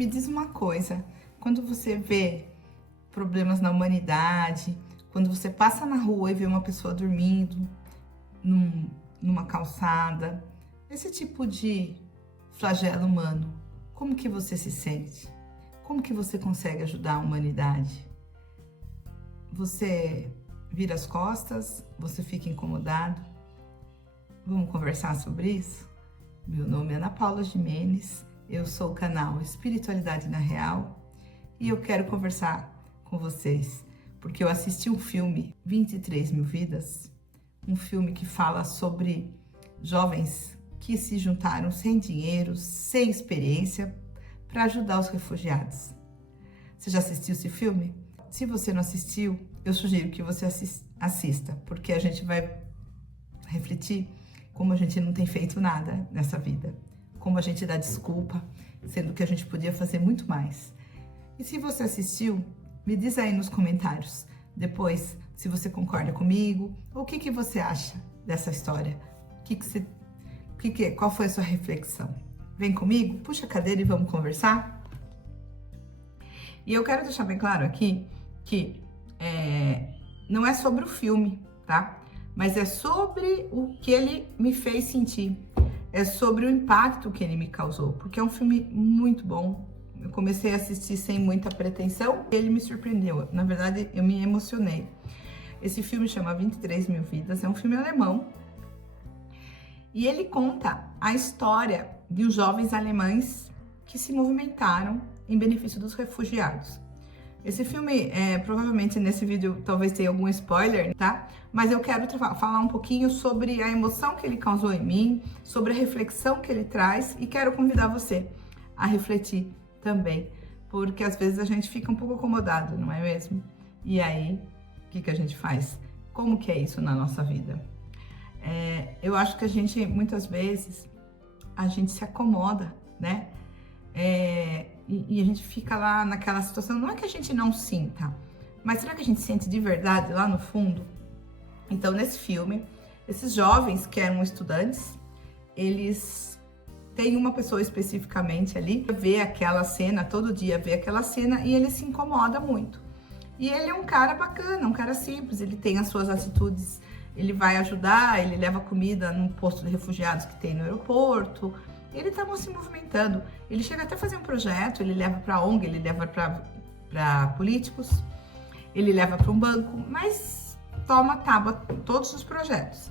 Me diz uma coisa, quando você vê problemas na humanidade, quando você passa na rua e vê uma pessoa dormindo numa calçada, esse tipo de flagelo humano, como que você se sente? Como que você consegue ajudar a humanidade? Você vira as costas? Você fica incomodado? Vamos conversar sobre isso? Meu nome é Ana Paula Gimenez, eu sou o canal Espiritualidade na Real e eu quero conversar com vocês porque eu assisti um filme, 23 Mil Vidas, um filme que fala sobre jovens que se juntaram sem dinheiro, sem experiência, para ajudar os refugiados. Você já assistiu esse filme? Se você não assistiu, eu sugiro que você assista, porque a gente vai refletir como a gente não tem feito nada nessa vida, como a gente dá desculpa, sendo que a gente podia fazer muito mais. E se você assistiu, me diz aí nos comentários depois se você concorda comigo, ou o que você acha dessa história, qual foi a sua reflexão? Vem comigo, puxa a cadeira e vamos conversar? E eu quero deixar bem claro aqui que não é sobre o filme, tá? Mas é sobre o que ele me fez sentir, é sobre o impacto que ele me causou, porque é um filme muito bom. Eu comecei a assistir sem muita pretensão e ele me surpreendeu. Na verdade, eu me emocionei. Esse filme chama 23 Mil Vidas, é um filme alemão e ele conta a história de os jovens alemães que se movimentaram em benefício dos refugiados. Esse filme, provavelmente nesse vídeo talvez tenha algum spoiler, tá? Mas eu quero falar um pouquinho sobre a emoção que ele causou em mim, sobre a reflexão que ele traz e quero convidar você a refletir também, porque às vezes a gente fica um pouco acomodado, não é mesmo? E aí, o que a gente faz? Como que é isso na nossa vida? Eu acho que a gente, muitas vezes, a gente se acomoda, né? E a gente fica lá naquela situação, não é que a gente não sinta, mas será que a gente sente de verdade lá no fundo? Então, nesse filme, esses jovens que eram estudantes, eles têm uma pessoa especificamente ali, vê aquela cena, todo dia vê aquela cena e ele se incomoda muito. E ele é um cara bacana, um cara simples, ele tem as suas atitudes, ele vai ajudar, ele leva comida num posto de refugiados que tem no aeroporto, ele estava se movimentando, ele chega até a fazer um projeto, ele leva para ONG, ele leva para políticos, ele leva para um banco, mas toma tábua todos os projetos.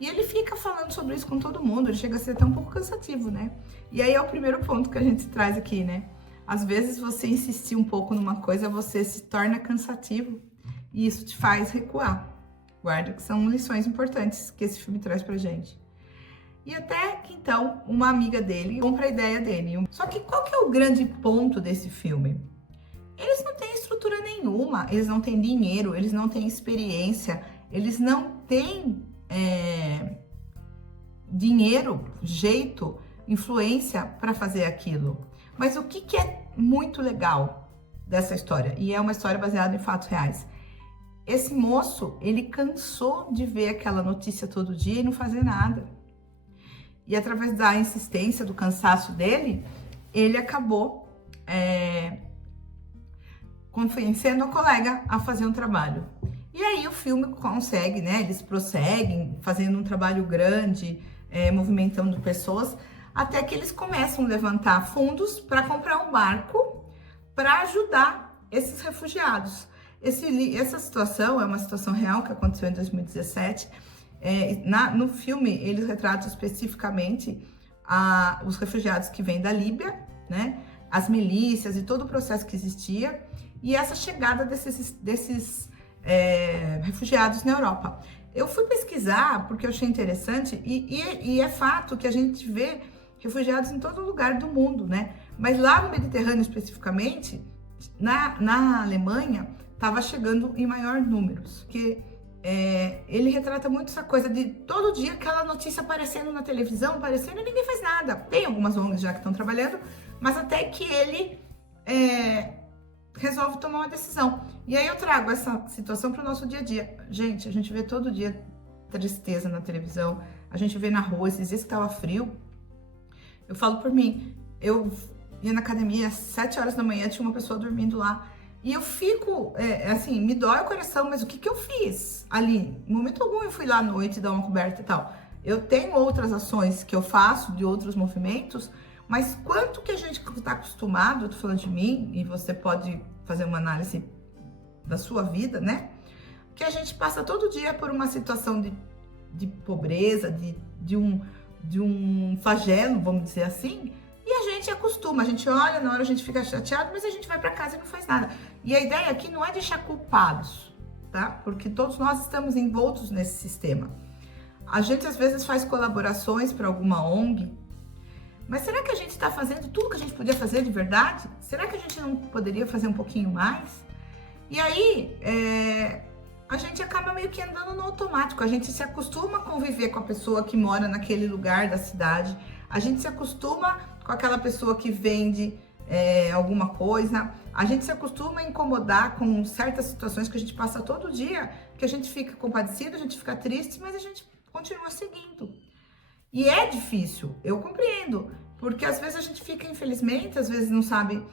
E ele fica falando sobre isso com todo mundo, ele chega a ser até um pouco cansativo, né? E aí é o primeiro ponto que a gente traz aqui, né? Às vezes você insistir um pouco numa coisa, você se torna cansativo e isso te faz recuar. Guarda que são lições importantes que esse filme traz pra gente. E até que então, uma amiga dele compra a ideia dele. Só que qual que é o grande ponto desse filme? Eles não têm estrutura nenhuma, eles não têm dinheiro, eles não têm experiência, eles não têm dinheiro, jeito, influência para fazer aquilo. Mas o que é muito legal dessa história? E é uma história baseada em fatos reais. Esse moço, ele cansou de ver aquela notícia todo dia e não fazer nada. E através da insistência, do cansaço dele, ele acabou convencendo a colega a fazer um trabalho. E aí o filme consegue, né? Eles prosseguem fazendo um trabalho grande, movimentando pessoas, até que eles começam a levantar fundos para comprar um barco para ajudar esses refugiados. Essa situação é uma situação real que aconteceu em 2017. No filme, eles retratam especificamente os refugiados que vêm da Líbia, né? As milícias e todo o processo que existia e essa chegada desses refugiados na Europa. Eu fui pesquisar porque eu achei interessante e é fato que a gente vê refugiados em todo lugar do mundo, né? Mas lá no Mediterrâneo especificamente, na Alemanha, estava chegando em maior números, porque ele retrata muito essa coisa de todo dia aquela notícia aparecendo na televisão, aparecendo e ninguém faz nada. Tem algumas ONGs já que estão trabalhando, mas até que ele resolve tomar uma decisão. E aí eu trago essa situação para o nosso dia a dia. Gente, a gente vê todo dia tristeza na televisão, a gente vê na rua, esses dias que estava frio. Eu falo por mim, eu ia na academia às 7 horas da manhã, tinha uma pessoa dormindo lá. E eu fico, assim, me dói o coração, mas o que eu fiz ali? Em momento algum eu fui lá à noite dar uma coberta e tal. Eu tenho outras ações que eu faço, de outros movimentos, mas quanto que a gente está acostumado, eu tô falando de mim, e você pode fazer uma análise da sua vida, né? Que a gente passa todo dia por uma situação de pobreza, de um flagelo, vamos dizer assim, e a gente acostuma, a gente olha, na hora a gente fica chateado, mas a gente vai para casa e não faz nada. E a ideia aqui não é deixar culpados, tá? Porque todos nós estamos envoltos nesse sistema. A gente às vezes faz colaborações para alguma ONG, mas será que a gente está fazendo tudo que a gente podia fazer de verdade? Será que a gente não poderia fazer um pouquinho mais? E aí, a gente acaba meio que andando no automático, a gente se acostuma a conviver com a pessoa que mora naquele lugar da cidade, a gente se acostuma com aquela pessoa que vende alguma coisa, a gente se acostuma a incomodar com certas situações que a gente passa todo dia, que a gente fica compadecido, a gente fica triste, mas a gente continua seguindo. E é difícil, eu compreendo, porque às vezes a gente fica, infelizmente, às vezes não sabe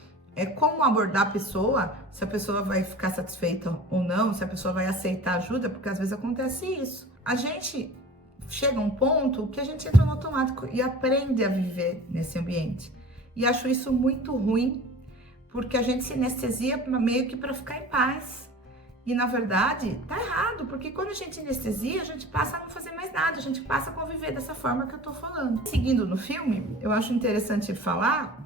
como abordar a pessoa, se a pessoa vai ficar satisfeita ou não, se a pessoa vai aceitar ajuda, porque às vezes acontece isso. A gente chega a um ponto que a gente entra no automático e aprende a viver nesse ambiente. E acho isso muito ruim, porque a gente se anestesia meio que para ficar em paz. E na verdade, tá errado, porque quando a gente anestesia, a gente passa a não fazer mais nada, a gente passa a conviver dessa forma que eu tô falando. Seguindo no filme, eu acho interessante falar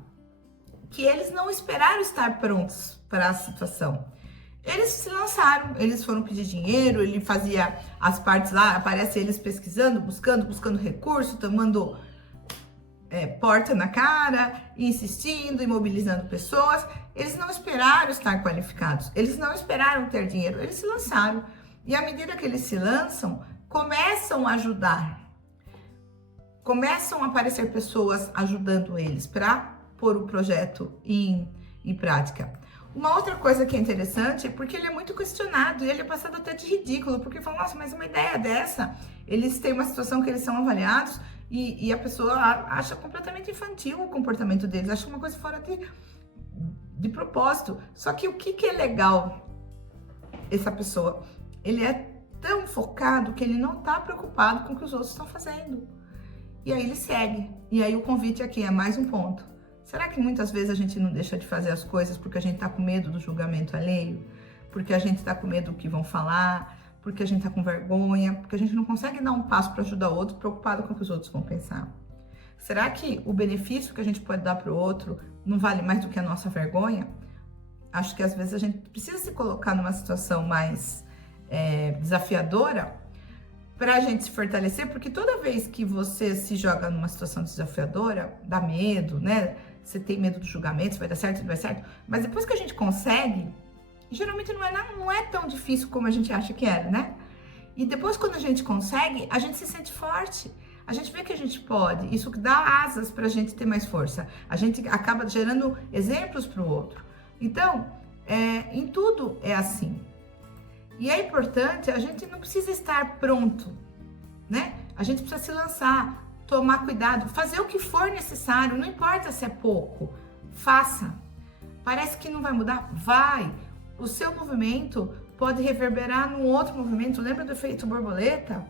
que eles não esperaram estar prontos para a situação. Eles se lançaram, eles foram pedir dinheiro, ele fazia as partes lá, aparece eles pesquisando, buscando recurso, tomando porta na cara, insistindo, imobilizando pessoas. Eles não esperaram estar qualificados, eles não esperaram ter dinheiro, eles se lançaram. E à medida que eles se lançam, começam a ajudar. Começam a aparecer pessoas ajudando eles para pôr o projeto em prática. Uma outra coisa que é interessante é porque ele é muito questionado e ele é passado até de ridículo, porque falam, nossa, mas uma ideia dessa, eles têm uma situação que eles são avaliados e a pessoa acha completamente infantil o comportamento deles, acha uma coisa fora de propósito. Só que o que é legal, essa pessoa, ele é tão focado que ele não está preocupado com o que os outros estão fazendo. E aí ele segue. E aí o convite aqui é mais um ponto. Será que muitas vezes a gente não deixa de fazer as coisas porque a gente está com medo do julgamento alheio? Porque a gente está com medo do que vão falar? Porque a gente está com vergonha? Porque a gente não consegue dar um passo para ajudar o outro preocupado com o que os outros vão pensar? Será que o benefício que a gente pode dar para o outro não vale mais do que a nossa vergonha? Acho que às vezes a gente precisa se colocar numa situação mais desafiadora para a gente se fortalecer, porque toda vez que você se joga numa situação desafiadora, dá medo, né? Você tem medo do julgamento, se vai dar certo, se não vai dar certo, mas depois que a gente consegue, geralmente não é tão difícil como a gente acha que era, né? E depois quando a gente consegue, a gente se sente forte, a gente vê que a gente pode, isso dá asas para a gente ter mais força, a gente acaba gerando exemplos para o outro. Então, em tudo é assim. E é importante, a gente não precisa estar pronto, né? A gente precisa se lançar, tomar cuidado, fazer o que for necessário, não importa se é pouco, faça. Parece que não vai mudar? Vai! O seu movimento pode reverberar num outro movimento, lembra do efeito borboleta?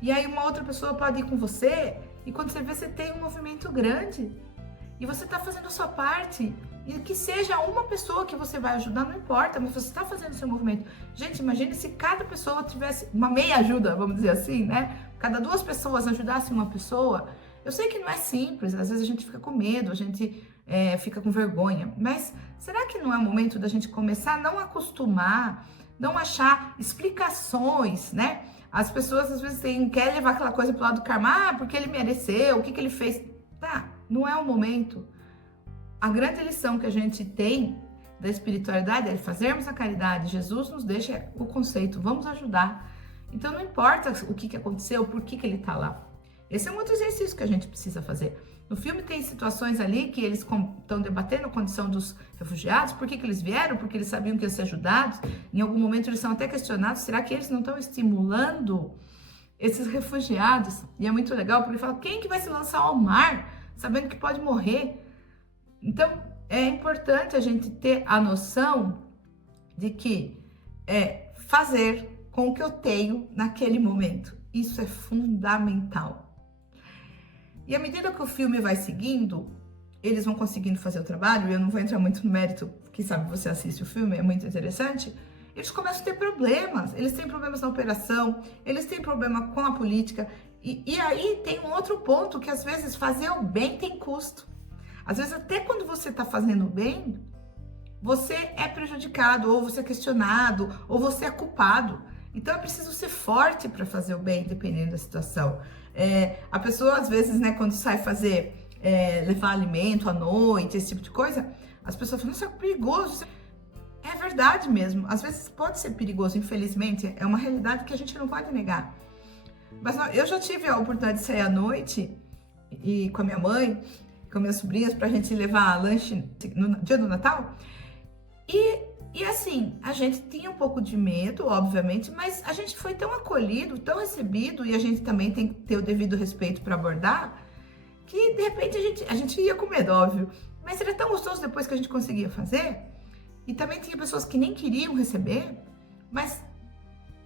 E aí uma outra pessoa pode ir com você, e quando você vê, você tem um movimento grande. E você está fazendo a sua parte, e que seja uma pessoa que você vai ajudar, não importa, mas você está fazendo o seu movimento. Gente, imagine se cada pessoa tivesse uma meia ajuda, vamos dizer assim, né? Cada 2 pessoas ajudassem uma pessoa. Eu sei que não é simples, às vezes a gente fica com medo, a gente fica com vergonha, mas será que não é o momento da gente começar a não acostumar, não achar explicações, né? As pessoas às vezes querem levar aquela coisa pro lado do karma, porque ele mereceu, o que ele fez. Tá, não é o momento. A grande lição que a gente tem da espiritualidade é fazermos a caridade. Jesus nos deixa o conceito, vamos ajudar. Então não importa o que aconteceu, por que ele está lá. Esse é um outro exercício que a gente precisa fazer. No filme tem situações ali que eles estão debatendo a condição dos refugiados, por que eles vieram, porque eles sabiam que iam ser ajudados. Em algum momento eles são até questionados, será que eles não estão estimulando esses refugiados? E é muito legal, porque ele fala, quem que vai se lançar ao mar, sabendo que pode morrer? Então, é importante a gente ter a noção de que é fazer com o que eu tenho naquele momento. Isso é fundamental. E à medida que o filme vai seguindo, eles vão conseguindo fazer o trabalho, e eu não vou entrar muito no mérito, quem sabe você assiste o filme, é muito interessante. Eles começam a ter problemas, eles têm problemas na operação, eles têm problema com a política, e aí tem um outro ponto, que às vezes fazer o bem tem custo. Às vezes até quando você está fazendo o bem, você é prejudicado, ou você é questionado, ou você é culpado. Então é preciso ser forte para fazer o bem, dependendo da situação. A pessoa às vezes, né, quando sai fazer, levar alimento à noite, esse tipo de coisa, as pessoas falam, isso é perigoso. É verdade mesmo, às vezes pode ser perigoso, infelizmente, é uma realidade que a gente não pode negar. Mas eu já tive a oportunidade de sair à noite e com a minha mãe, com minhas sobrinhas, pra gente levar lanche no dia do Natal. E assim, a gente tinha um pouco de medo, obviamente, mas a gente foi tão acolhido, tão recebido, e a gente também tem que ter o devido respeito para abordar, que de repente a gente ia com medo, óbvio, mas era tão gostoso depois que a gente conseguia fazer. E também tinha pessoas que nem queriam receber, mas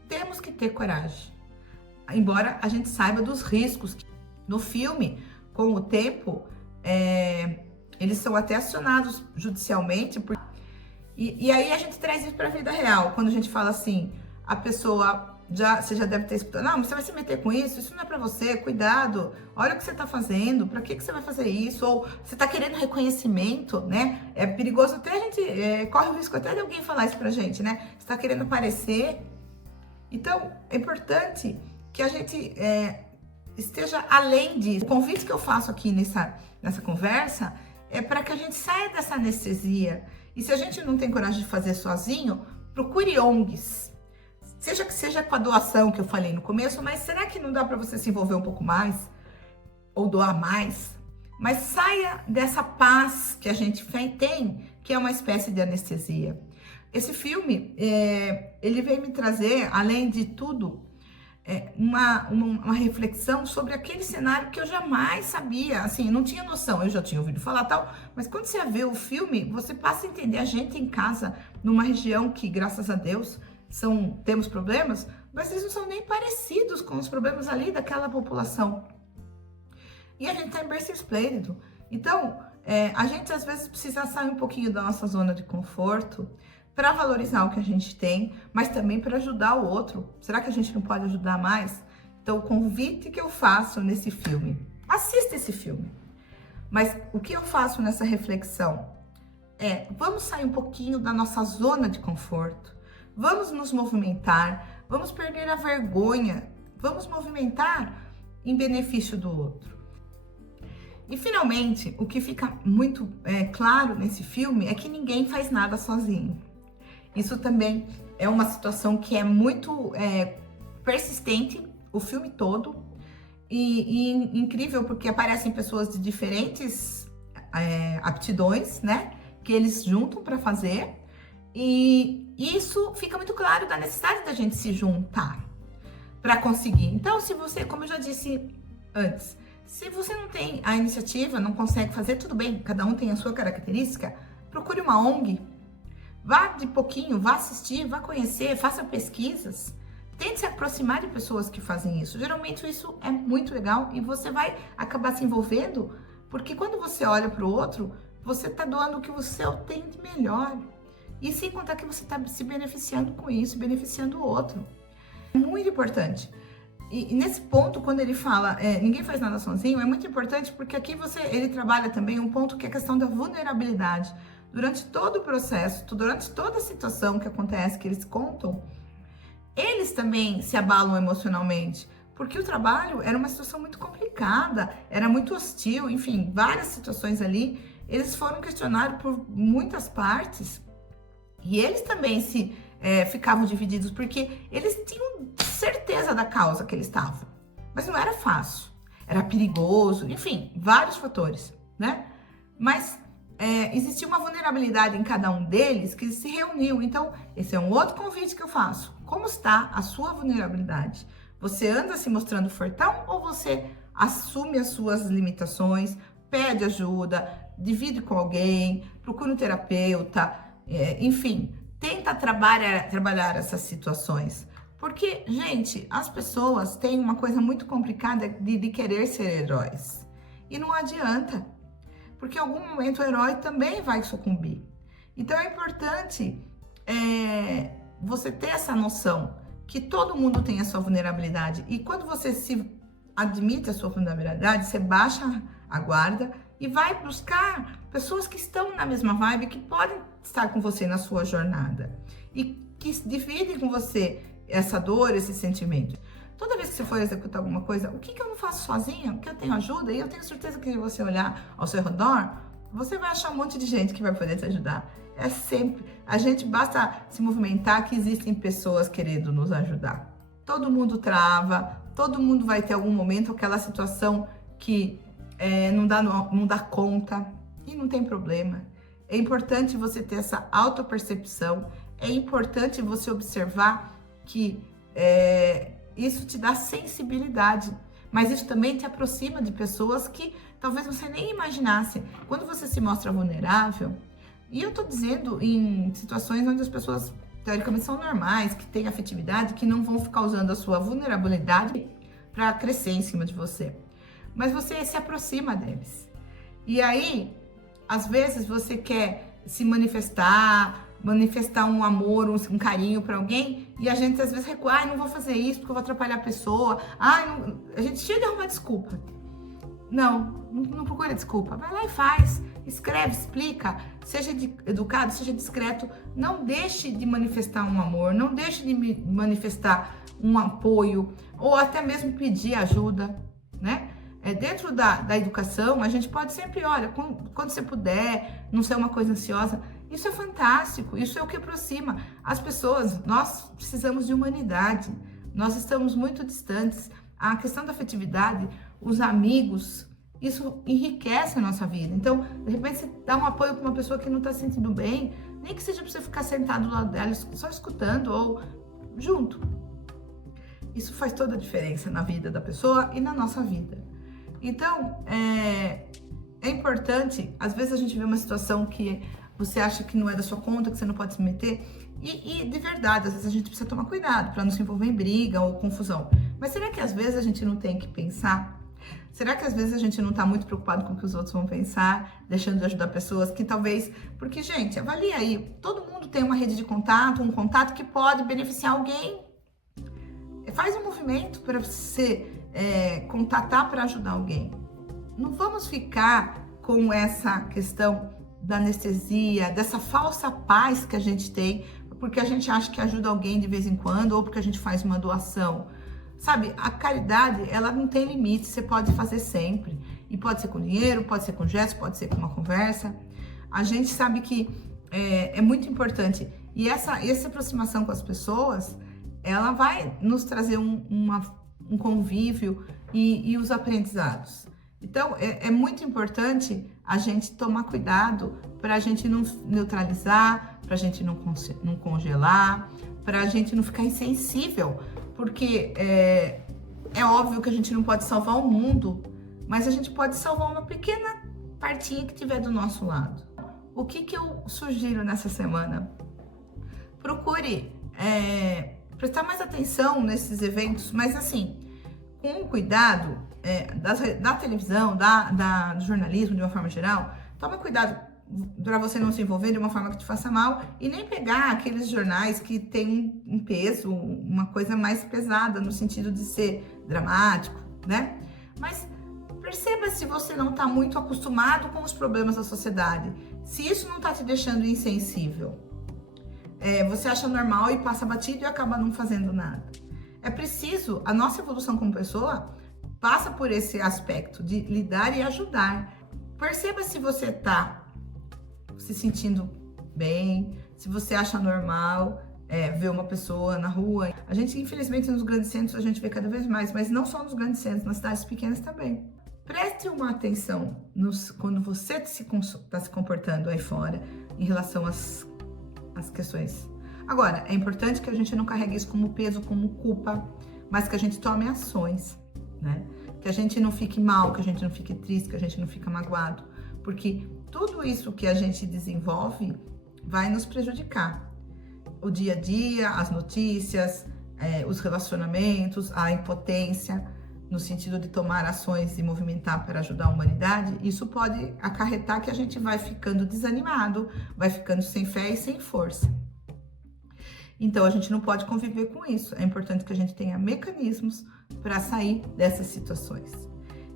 temos que ter coragem. Embora a gente saiba dos riscos. No filme, com o tempo, eles são até acionados judicialmente. E aí a gente traz isso para a vida real. Quando a gente fala assim, a pessoa, você já deve ter escutado, não, mas você vai se meter com isso não é para você, cuidado, olha o que você está fazendo, para que você vai fazer isso? Ou você está querendo reconhecimento, né? É perigoso até a gente, corre o risco até de alguém falar isso pra gente, né? Você está querendo aparecer. Então, é importante que a gente esteja além disso. O convite que eu faço aqui nessa conversa é para que a gente saia dessa anestesia. E se a gente não tem coragem de fazer sozinho, procure ONGs. Seja com a doação que eu falei no começo, mas será que não dá para você se envolver um pouco mais? Ou doar mais? Mas saia dessa paz que a gente tem, que é uma espécie de anestesia. Esse filme, ele veio me trazer, além de tudo, uma reflexão sobre aquele cenário que eu jamais sabia, assim, não tinha noção, eu já tinha ouvido falar tal, mas quando você vê o filme, você passa a entender a gente em casa, numa região que, graças a Deus, temos problemas, mas eles não são nem parecidos com os problemas ali daquela população. E a gente tá em berço esplêndido. Então, a gente às vezes precisa sair um pouquinho da nossa zona de conforto, para valorizar o que a gente tem, mas também para ajudar o outro. Será que a gente não pode ajudar mais? Então, o convite que eu faço nesse filme, assista esse filme. Mas o que eu faço nessa reflexão vamos sair um pouquinho da nossa zona de conforto, vamos nos movimentar, vamos perder a vergonha, vamos movimentar em benefício do outro. E finalmente, o que fica muito claro nesse filme é que ninguém faz nada sozinho. Isso também é uma situação que é muito persistente, o filme todo, e incrível porque aparecem pessoas de diferentes aptidões, né, que eles juntam para fazer, e isso fica muito claro da necessidade da gente se juntar para conseguir. Então, se você, como eu já disse antes, se você não tem a iniciativa, não consegue fazer, tudo bem, cada um tem a sua característica, procure uma ONG. Vá de pouquinho, vá assistir, vá conhecer, faça pesquisas. Tente se aproximar de pessoas que fazem isso. Geralmente isso é muito legal e você vai acabar se envolvendo, porque quando você olha para o outro, você está doando o que você tem de melhor. E sem contar que você está se beneficiando com isso, beneficiando o outro. É muito importante. E nesse ponto, quando ele fala ninguém faz nada sozinho, é muito importante porque aqui ele trabalha também um ponto que é a questão da vulnerabilidade. Durante todo o processo, durante toda a situação que acontece, que eles contam, eles também se abalam emocionalmente, porque o trabalho era uma situação muito complicada, era muito hostil, enfim, várias situações ali. Eles foram questionados por muitas partes e eles também ficavam divididos, porque eles tinham certeza da causa que eles estavam, mas não era fácil, era perigoso, enfim, vários fatores, né? Mas existia uma vulnerabilidade em cada um deles que se reuniu. Então, esse é um outro convite que eu faço. Como está a sua vulnerabilidade? Você anda se mostrando fortão ou você assume as suas limitações, pede ajuda, divide com alguém, procura um terapeuta, enfim, tenta trabalhar essas situações. Porque, gente, as pessoas têm uma coisa muito complicada de querer ser heróis. E não adianta, porque em algum momento o herói também vai sucumbir. Então é importante você ter essa noção que todo mundo tem a sua vulnerabilidade. E quando você se admite a sua vulnerabilidade, você baixa a guarda e vai buscar pessoas que estão na mesma vibe, que podem estar com você na sua jornada e que dividem com você essa dor, esse sentimento. Toda vez que você for executar alguma coisa, o que eu não faço sozinha? O que eu tenho ajuda? E eu tenho certeza que se você olhar ao seu redor, você vai achar um monte de gente que vai poder te ajudar. É sempre, a gente basta se movimentar que existem pessoas querendo nos ajudar. Todo mundo trava, todo mundo vai ter algum momento aquela situação que não dá conta, e não tem problema. É importante você ter essa autopercepção, é importante você observar que isso te dá sensibilidade, mas isso também te aproxima de pessoas que talvez você nem imaginasse. Quando você se mostra vulnerável, e eu tô dizendo em situações onde as pessoas teoricamente são normais, que têm afetividade, que não vão ficar usando a sua vulnerabilidade para crescer em cima de você, mas você se aproxima deles. E aí, às vezes você quer se manifestar um amor, um carinho para alguém, e a gente às vezes recua, não vou fazer isso porque eu vou atrapalhar a pessoa, a gente chega a arrumar desculpa. Não procura desculpa, vai lá e faz, escreve, explica, seja educado, seja discreto, não deixe de manifestar um amor, não deixe de manifestar um apoio, ou até mesmo pedir ajuda, né? Dentro da educação, a gente pode sempre, olha, quando você puder, não ser uma coisa ansiosa, isso é fantástico, isso é o que aproxima as pessoas. Nós precisamos de humanidade, nós estamos muito distantes. A questão da afetividade, os amigos, isso enriquece a nossa vida. Então, de repente, você dá um apoio para uma pessoa que não está se sentindo bem, nem que seja para você ficar sentado do lado dela, só escutando ou junto. Isso faz toda a diferença na vida da pessoa e na nossa vida. Então, é importante, às vezes a gente vê uma situação que você acha que não é da sua conta, que você não pode se meter, e de verdade, às vezes a gente precisa tomar cuidado para não se envolver em briga ou confusão. Mas será que às vezes a gente não tem que pensar? Será que às vezes a gente não está muito preocupado com o que os outros vão pensar, deixando de ajudar pessoas que talvez... Porque, gente, avalia aí, todo mundo tem uma rede de contato, um contato que pode beneficiar alguém. Faz um movimento para você contatar para ajudar alguém. Não vamos ficar com essa questão da anestesia, dessa falsa paz que a gente tem, porque a gente acha que ajuda alguém de vez em quando, ou porque a gente faz uma doação. Sabe, a caridade, ela não tem limite, você pode fazer sempre. E pode ser com dinheiro, pode ser com gesto, pode ser com uma conversa. A gente sabe que é muito importante. E essa aproximação com as pessoas, ela vai nos trazer um convívio e os aprendizados. Então, é muito importante a gente tomar cuidado para a gente não neutralizar, para a gente não congelar, para a gente não ficar insensível, porque é óbvio que a gente não pode salvar o mundo, mas a gente pode salvar uma pequena partinha que tiver do nosso lado. O que eu sugiro nessa semana? Procure prestar mais atenção nesses eventos, mas assim, com cuidado da televisão, do jornalismo de uma forma geral. Toma cuidado para você não se envolver de uma forma que te faça mal e nem pegar aqueles jornais que tem um peso, uma coisa mais pesada no sentido de ser dramático, né? Mas perceba se você não está muito acostumado com os problemas da sociedade, se isso não está te deixando insensível. Você acha normal e passa batido e acaba não fazendo nada. É preciso, a nossa evolução como pessoa passa por esse aspecto de lidar e ajudar. Perceba se você está se sentindo bem, se você acha normal ver uma pessoa na rua. A gente, infelizmente, nos grandes centros a gente vê cada vez mais, mas não só nos grandes centros, nas cidades pequenas também. Preste uma atenção quando você está se comportando aí fora em relação às questões. Agora, é importante que a gente não carregue isso como peso, como culpa, mas que a gente tome ações, né? Que a gente não fique mal, que a gente não fique triste, que a gente não fique magoado, porque tudo isso que a gente desenvolve vai nos prejudicar. O dia a dia, as notícias, os relacionamentos, a impotência, no sentido de tomar ações e movimentar para ajudar a humanidade, isso pode acarretar que a gente vai ficando desanimado, vai ficando sem fé e sem força. Então, a gente não pode conviver com isso. É importante que a gente tenha mecanismos para sair dessas situações.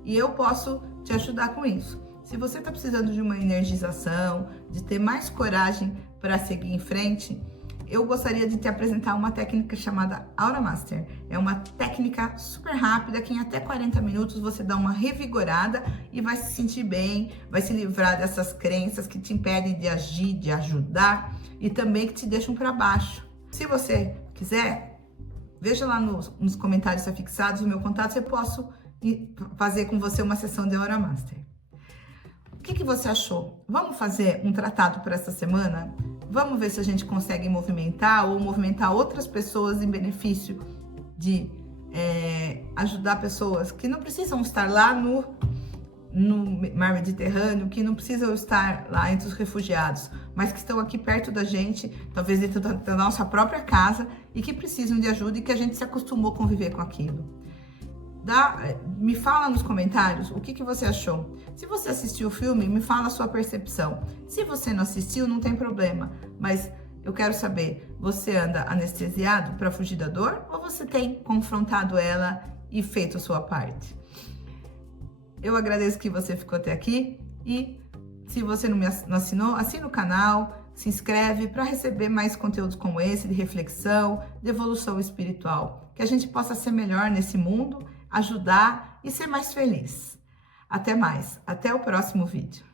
E eu posso te ajudar com isso. Se você está precisando de uma energização, de ter mais coragem para seguir em frente, eu gostaria de te apresentar uma técnica chamada Aura Master. É uma técnica super rápida, que em até 40 minutos você dá uma revigorada e vai se sentir bem, vai se livrar dessas crenças que te impedem de agir, de ajudar e também que te deixam para baixo. Se você quiser, veja lá nos comentários afixados o meu contato, eu posso fazer com você uma sessão de Aura Master. O que você achou? Vamos fazer um tratado para essa semana? Vamos ver se a gente consegue movimentar ou movimentar outras pessoas em benefício de ajudar pessoas que não precisam estar lá no mar Mediterrâneo, que não precisam estar lá entre os refugiados, mas que estão aqui perto da gente, talvez dentro da nossa própria casa, e que precisam de ajuda e que a gente se acostumou a conviver com aquilo. Me fala nos comentários o que você achou. Se você assistiu o filme, me fala a sua percepção. Se você não assistiu, não tem problema, mas eu quero saber, você anda anestesiado para fugir da dor ou você tem confrontado ela e feito a sua parte? Eu agradeço que você ficou até aqui e se você não assinou, assina o canal, se inscreve para receber mais conteúdos como esse, de reflexão, de evolução espiritual, que a gente possa ser melhor nesse mundo, ajudar e ser mais feliz. Até mais, até o próximo vídeo.